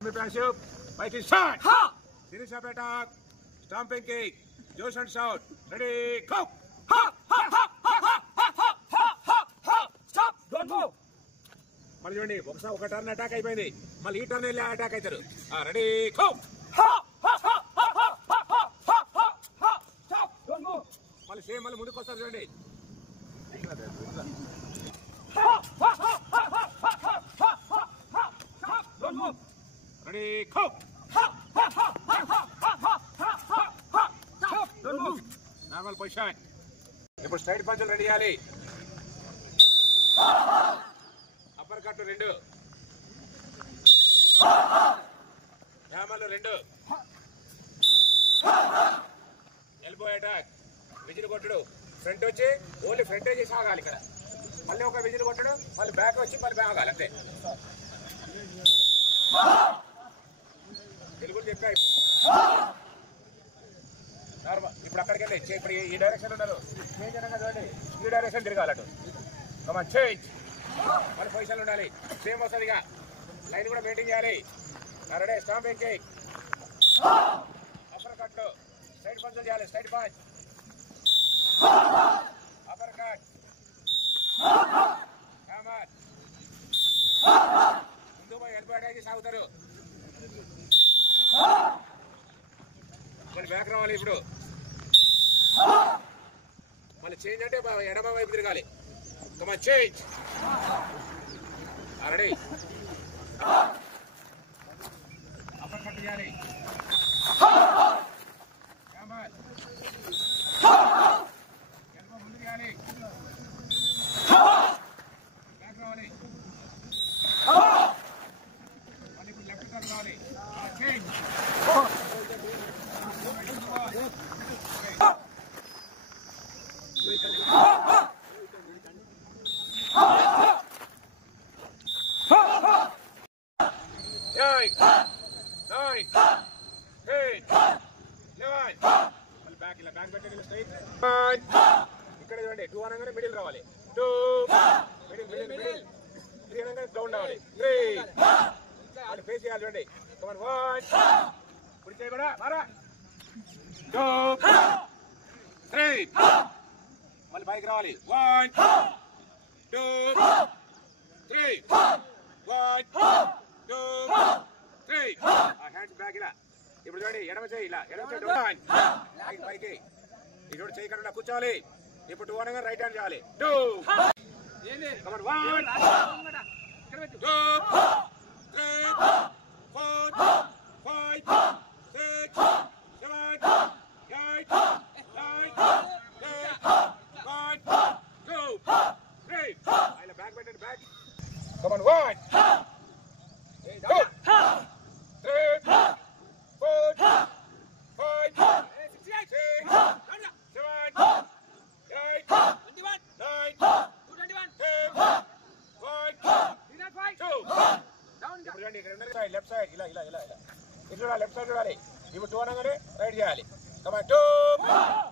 Fighting start. Finish up attack. Stomping kick. Josh and shout. Ready, go. Stop. Don't move. మళ్ళీ చూడండి ఒకసారి ఒక turn attack అయిపోయింది మళ్ళీ ఈ టర్న్ వెళ్ళి అటాక్ అవుతారు రెడీ గో మళ్ళీ సేమ్ మళ్ళీ ముందుకు వస్తారు చూడండి రెడీ గో నార్మల్ పొజిషన్ ఇప్పుడు స్ట్రైట్ పంచులు రెడీ చేయాలి upper cut 2 యామలు 2 elbow attack whistle కొట్టుడు ఫ్రంట్ వచ్చి ఓన్లీ ఫ్రంట్ చేసి ఆగాలి ఇక్కడ మళ్ళీ ఒక విజిల్ కొట్టడు మళ్ళీ బ్యాక్ వచ్చి మళ్ళీ బ్యాక్ ఆగాలి అంతే తెలుగు చెప్పాయి ఇప్పుడు అక్కడికి వెళ్ళి ఇప్పుడు ఈ డైరెక్షన్ ఉన్నారు చేంజ్ అనగా చూడండి ఈ డైరెక్షన్ తిరగాలటు కమాన్ చేంజ్ మళ్ళీ పొజిషన్లు ఉండాలి సేమ్ వస్తుంది ఇక లైన్ కూడా మెయింటైన్ చేయాలి ready stamping kick upper cut straight punch చేయాలి స్ట్రైట్ పంచ్ అప్పర్ కట్ కమాన్ ముందు పోయి ఎల్బో అటాక్ సాగుతారు మళ్ళీ బ్యాక్ రావాలి ఇప్పుడు మళ్ళీ చేంజ్ అంటే ఎడమ వైపు తిరగాలి కమాన్ చేంజ్ రెడీ అప్పర్ కట్ చేయాలి కమాన్ ఎల్బో ముందు చేయాలి బ్యాక్ రావాలి మళ్ళీ ఇప్పుడు లెఫ్ట్ కట్ రావాలి చేంజ్ ఇక్కడ చూడండి 2 అనగానే మిడిల్ రావాలి 2 మిడిల్ 3 అనగానే డౌన్ రావాలి 3 అది ఫేస్ చేయాలి చూడండి కమాన్ 1 ఇప్పుడు చేయి కూడా మారా 2 3 మళ్ళీ పైకి రావాలి 1 2 3 1 2 3 హ్యాండ్స్ బ్యాక్ ఇలా ఇప్పుడు చూడండి ఎడమ చేయి ఇలా ఎడమ చేయి పైకి ఇటు చేయి కన్నా కూర్చోవాలి ఇప్పుడు 2 అనగా రైట్ హ్యాండ్ చేయాలి 2 కమాన్ 1 2 3 4 5 6 7 8 9 10 1 2 3 ఇలా బ్యాక్ పెట్టండి బ్యాక్ కమాన్ 1 2 3 4 5 లెఫ్ట్ సైడ్ ఇలా ఇలా ఇలా ఇలా ఇటు లెఫ్ట్ సైడ్ చూడాలి ఇప్పుడు 2 అనగానే రైట్ చేయాలి కమాన్ 2